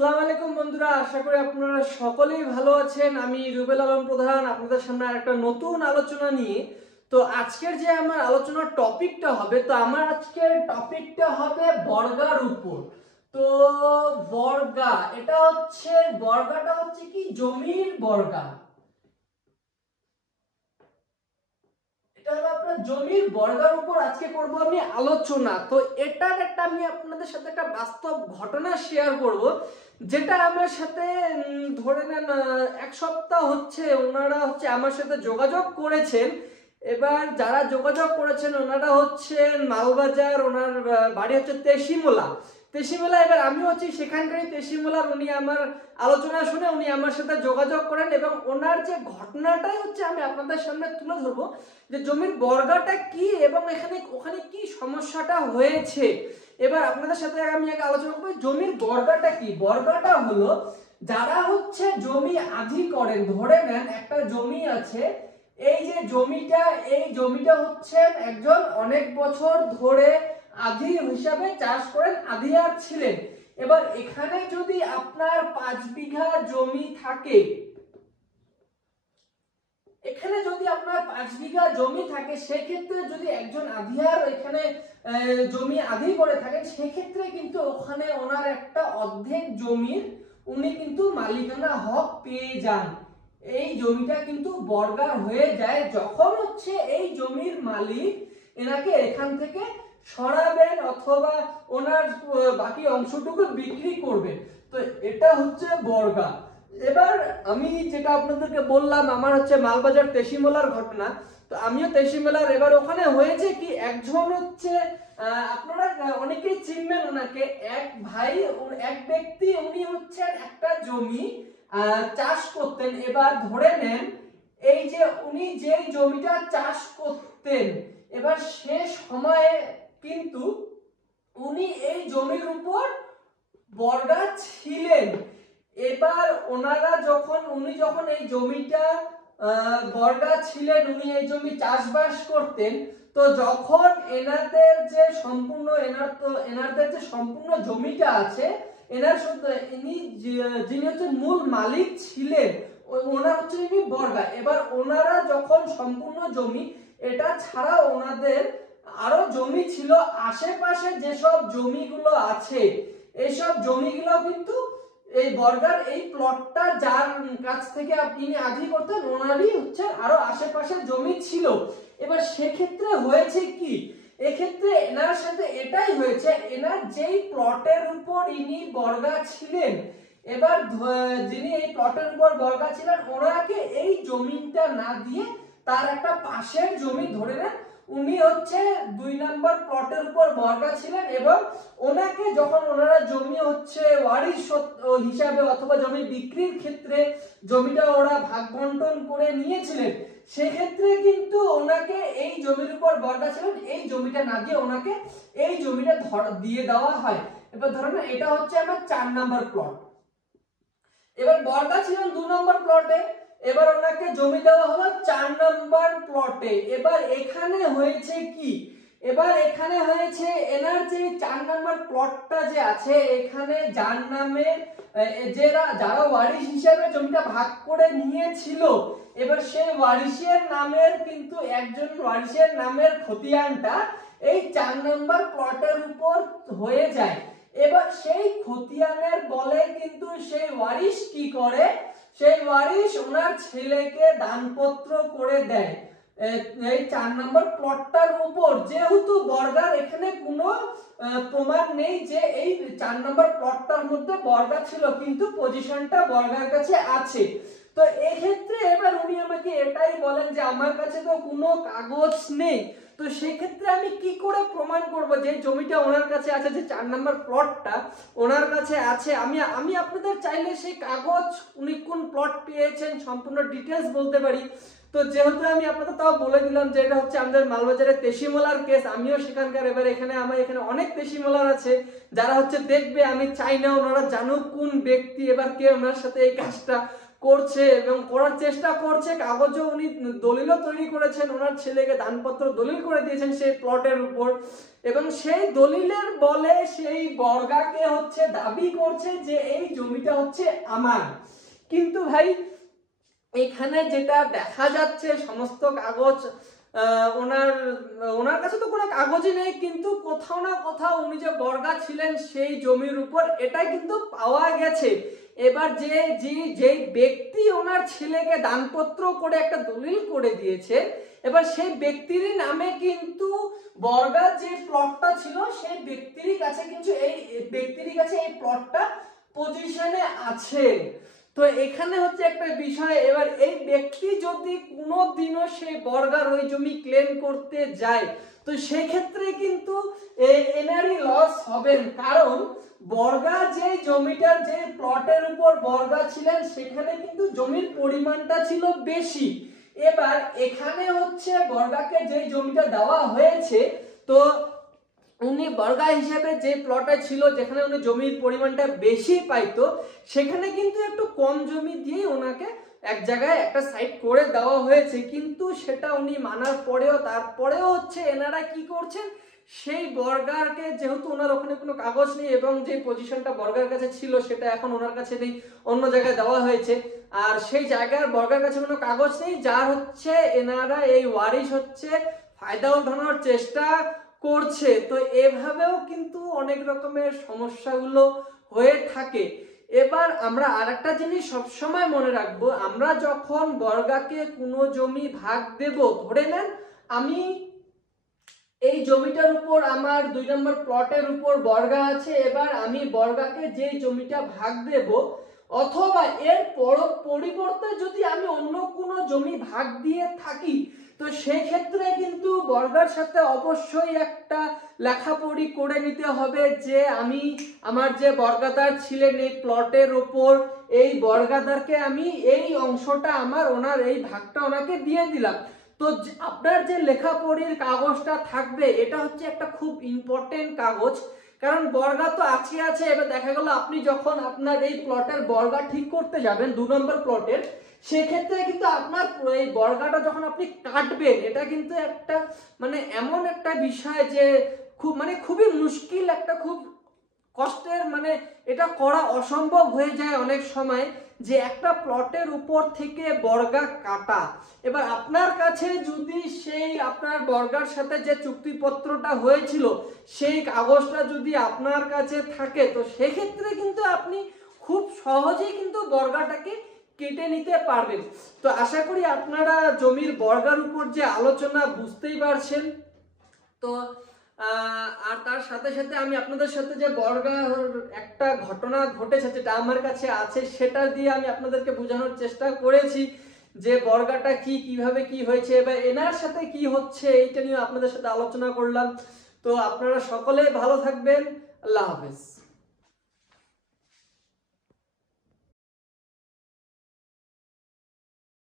আসসালামু আলাইকুম বন্ধুরা, আশা করি আপনারা সকলেই ভালো আছেন। আমি রুবেল আলম প্রধান আপনাদের সামনে আরেকটা নতুন আলোচনা নিয়ে। তো আজকের যে আমার আলোচনার টপিকটা হবে, তো আমার আজকের টপিকটা হবে বর্গার উপর। তো বর্গা, বর্গাটা হচ্ছে কি জমির বর্গা। আপনার জমির বর্গার উপর আজকে করব আমি আলোচনা। তো এটার একটা আমি আপনাদের সাথে একটা বাস্তব ঘটনা শেয়ার করব, যেটা আমার সাথে ধরে নেন এক সপ্তাহ হচ্ছে ওনারা আমার সাথে যোগাযোগ করেছেন। এবার যারা যোগাযোগ করেছেন ওনারা হচ্ছেন মালবাজার, ওনার বাড়ি হচ্ছে তেশিমোলা। এবার আমি সেখানকারই তেশিমোলার। উনি আমার আলোচনা শুনে উনি আমার সাথে যোগাযোগ করেন এবং ওনার যে ঘটনাটাই আমি আপনাদের সামনে তুলে ধরবো, যে জমির বর্গাটা কি এবং ওখানে কি সমস্যাটা হয়েছে। এবার আপনাদের সাথে আমি আগে আলোচনা করবো জমির বর্গাটা কি। বর্গাটা হলো যারা জমি আধি করেন। ধরে নেন একটা জমি আছে, এই জমিটা একজন অনেক বছর ধরে আধি হিসাবে চাষ করেন, আধিয়ার ছিলেন। এবার এখানে যদি আপনার 5 বিঘা জমি থাকে, সেক্ষেত্রে যদি একজন আধিয়ার এখানে জমি আধি করে থাকেন, সেক্ষেত্রে কিন্তু ওখানে ওনার একটা অর্ধেক জমির উনি কিন্তু মালিকানা হক পেয়ে যান। এই জমিটা কিন্তু বর্গার হয়ে যায় যখন এই জমির মালিক এনাকে এখান থেকে সরাবেন অথবা ওনার বাকি অংশটুকু বিক্রি করবেন। তো এটা বর্গা। এবার আমি যেটা আপনাদেরকে বললাম, আমার মালবাজার তেশিমোলার ঘটনা। তো আমিও তেশিমোলার। এবার ওখানে হয়েছে কি, একজন আপনারা অনেকেই চিনবেন ওনাকে, এক ব্যক্তি উনি একটা জমি চাষ করতেন। এবার ধরে নেন এই যে উনি যে জমিটা চাষ করতেন, এবার শেষ সময়ে কিন্তু উনি এই জমির উপর বর্গা ছিলেন। এবার উনি যখন এই জমিটা বর্গা ছিলেন, উনি এই জমি চাষবাস করতেন। তো যখন এনাদের যে সম্পূর্ণ জমিটা আছে, যিনি মূল মালিক ছিলেন, ওনার ইনি বর্গা। এবার ওনারা যখন সম্পূর্ণ জমি, এটা ছাড়া ওনাদের আরো জমি ছিল আশেপাশে, যেসব জমিগুলো আছে এইসব জমিগুলো কিন্তু এই বর্গার এই প্লটটা যার কাছ থেকে আপনি আধি করতেন, ওনারই আরো আশেপাশে জমি ছিল। এবার সেক্ষেত্রে হয়েছে কি, এক্ষেত্রে এনার সাথে এটাই হয়েছে, এনার যেই প্লটের উপর ইনি বর্গা ছিলেন, এবার যিনি এই প্লটের উপর বর্গা ছিলেন, ওনাকে এই জমিটা না দিয়ে তার একটা পাশের জমি, ধরে নেন উনি 2 নম্বর প্লটের উপর বর্গা ছিলেন, এবং ওনাকে যখন ওনারা জমি ওয়ারিশ হিসাবে অথবা জমি বিক্রির ক্ষেত্রে জমিটা ওরা ভাগ বন্টন করে নিয়েছিলেন, সেক্ষেত্রে কিন্তু ওনাকে এই জমির উপর বর্গা ছিলেন, এই জমিটা না দিয়ে ওনাকে এই জমিটা দিয়ে দেওয়া হয়। এবার ধরেন এটা আমার 4 নম্বর প্লট। এবার বর্গা ছিলেন 2 নম্বর প্লটে, এবার ওনাকে জমি দেওয়া হলো 4 নম্বর প্লটে। এবার এখানে হয়েছে কি, এনার যে 4 নম্বর প্লটটা যে আছে, এখানে যার নামে যারা ওয়ারিশ হিসেবে জমিটা ভাগ করে নিয়েছিল, এবার সেই ওয়ারিশের নামের কিন্তু একজন ওয়ারিশের নামের খতিয়ানটা এই 4 নম্বর প্লটের উপর হয়ে যায়। এবার সেই খতিয়ানের বলে কিন্তু সেই ওয়ারিশ কি করে, সেই ওয়ারিশ ওনার ছেলেকে দানপত্র করে দেয় এই 4 নম্বর প্লটটার উপর। যেহেতু বর্গার এখানে কোনো প্রমাণ নেই যে এই 4 নম্বর প্লটটার মধ্যে বর্গা ছিল, কিন্তু পজিশনটা বর্গার কাছে আছে। তো এই ক্ষেত্রে এবার উনি আমাকে এটাই বলেন যে আমার কাছে তো কোনো কাগজ নেই। তো সেক্ষেত্রে আমি কি করে প্রমাণ করব যে জমিটা ওনার কাছে আছে, যে 4 নম্বর প্লটটা ওনার কাছে আছে। আমি আপনাদের চাইলে সেই কাগজ, উনি কোন প্লট পেয়েছেন, সম্পূর্ণ ডিটেলস বলতে পারি। তো যেহেতু আমি আপনাদের তাও বলে দিলাম যে এটা আমাদের মালবাজারের তেশিমোলার কেস, আমিও সেখানকার। এবার আমার এখানে অনেক তেশিমোলার আছে যারা দেখবে, আমি চাই না ওনারা জানুক কোন ব্যক্তি এবার কে ওনার সাথে এই কাজটা করছে এবং করার চেষ্টা করছে, কাগজও উনি দলিলও তৈরি করেছেন, ওনার ছেলেকে দানপত্র দলিল করে দিয়েছেন সেই প্লটের উপর, এবং সেই দলিলের বলে সেই বর্গাকে হচ্ছে দাবি করছে যে এই জমিটা হচ্ছে আমার। কিন্তু ভাই এখানে যেটা দেখা যাচ্ছে সমস্ত কাগজ ওনার কাছে তো কোনো কাগজই নেই, কিন্তু কোথাও না কোথাও উনি যে বর্গা ছিলেন সেই জমির উপর এটাই কিন্তু পাওয়া গেছে। এবার যে ব্যক্তি ওনার ছেলেকে দানপত্র করে একটা দলিল করে দিয়েছে, এবার সেই ব্যক্তির নামে কিন্তু বর্গার যে প্লটটা ছিল সেই ব্যক্তির কাছে কিন্তু এই প্লটটা পজিশনে আছে। তো এখানে হচ্ছে একটা বিষয়, এবার এই ব্যক্তি যদি কোনোদিনও সেই বর্গার ওই জমি ক্লেম করতে যায় তো সেক্ষেত্রে কিন্তু এনারই লস হবেন, কারণ বর্গা যে জমিটার যে প্লটের উপর বর্গা ছিলেন সেখানে কিন্তু জমির পরিমাণটা ছিল বেশি। এবার এখানে হচ্ছে বর্গাকে যে জমিটা দেওয়া হয়েছে, তো উনি বর্গা হিসেবে যে প্লটে ছিল যেখানে উনি জমির পরিমাণটা বেশি পাইতো সেখানে কিন্তু একটু কম জমি দিয়ে ওনাকে এক জায়গায় একটা সাইড করে দেওয়া হয়েছে, কিন্তু সেটা উনি মানার পরেও তারপরেও হচ্ছে এনারা কি করছেন, সেই বর্গাকে যেহেতু ওনার ওখানে কোনো কাগজ নেই এবং যে পজিশনটা বর্গার কাছে ছিল সেটা এখন ওনার কাছে নেই, অন্য জায়গায় দেওয়া হয়েছে, আর সেই জায়গার বর্গার কাছে কোনো কাগজ নেই, যার হচ্ছে এনারা এই ওয়ারিশ হচ্ছে ফায়দা উঠানোর চেষ্টা করছে। তো এভাবেও কিন্তু অনেক রকমের সমস্যাগুলো হয়ে থাকে। এবার আমরা আরেকটা জিনিস সবসময় মনে রাখবো, আমরা যখন বর্গাকে কোনো জমি ভাগ দেব, ধরে নেন আমি এই জমিটার উপর আমার 2 নম্বর প্লটের উপর বর্গা আছে, এবার আমি বর্গাকে যে জমিটা ভাগ দেব অথবা এর পরিবর্তে যদি আমি অন্য কোনো জমি ভাগ দিয়ে থাকি তো সেই ক্ষেত্রে কিন্তু বর্গার সাথে অবশ্যই একটা লেখাপড়ি করে নিতে হবে যে আমি আমার যে বর্গাদার ছিলেন এই প্লটের উপর এই বর্গাদারকে আমি এই অংশটা ওনার এই ভাগটা ওনাকে দিয়ে দিলাম। তো আপনার যে লেখাপড়ির কাগজটা থাকবে এটা হচ্ছে একটা খুব ইম্পর্টেন্ট কাগজ, কারণ বর্গা তো আছে। এবার দেখা গেল আপনি যখন আপনার এই প্লটের বর্গা ঠিক করতে যাবেন 2 নম্বর প্লটের, সেক্ষেত্রে কিন্তু আপনার এই বর্গাটা যখন আপনি কাটবেন এটা কিন্তু একটা এমন একটা বিষয় যে খুবই মুশকিল, একটা খুব কষ্টের, এটা করা অসম্ভব হয়ে যায় অনেক সময় যে একটা প্লটের উপর থেকে বর্গা কাটা। এবার আপনার কাছে যদি সেই আপনার বর্গার সাথে যে চুক্তিপত্রটা হয়েছিল সেই কাগজটা যদি আপনার কাছে থাকে তো সেক্ষেত্রে কিন্তু আপনি খুব সহজেই কিন্তু বর্গাটাকে কেটে নিতে পারবেন। তো আশা করি আপনারা জমির বর্গার উপর যে আলোচনা বুঝতেই পারছেন। তো আর তার সাথে সাথে আমি আপনাদের সাথে যে বর্গার একটা ঘটনা ঘটেছে যেটা আমার কাছে আছে সেটা দিয়ে আমি আপনাদেরকে বোঝানোর চেষ্টা করেছি যে বর্গাটা কিভাবে কি হয়েছে, এবার এনার সাথে কি হচ্ছে এইটা নিয়ে আপনাদের সাথে আলোচনা করলাম। তো আপনারা সকলে ভালো থাকবেন, আল্লাহ হাফেজ।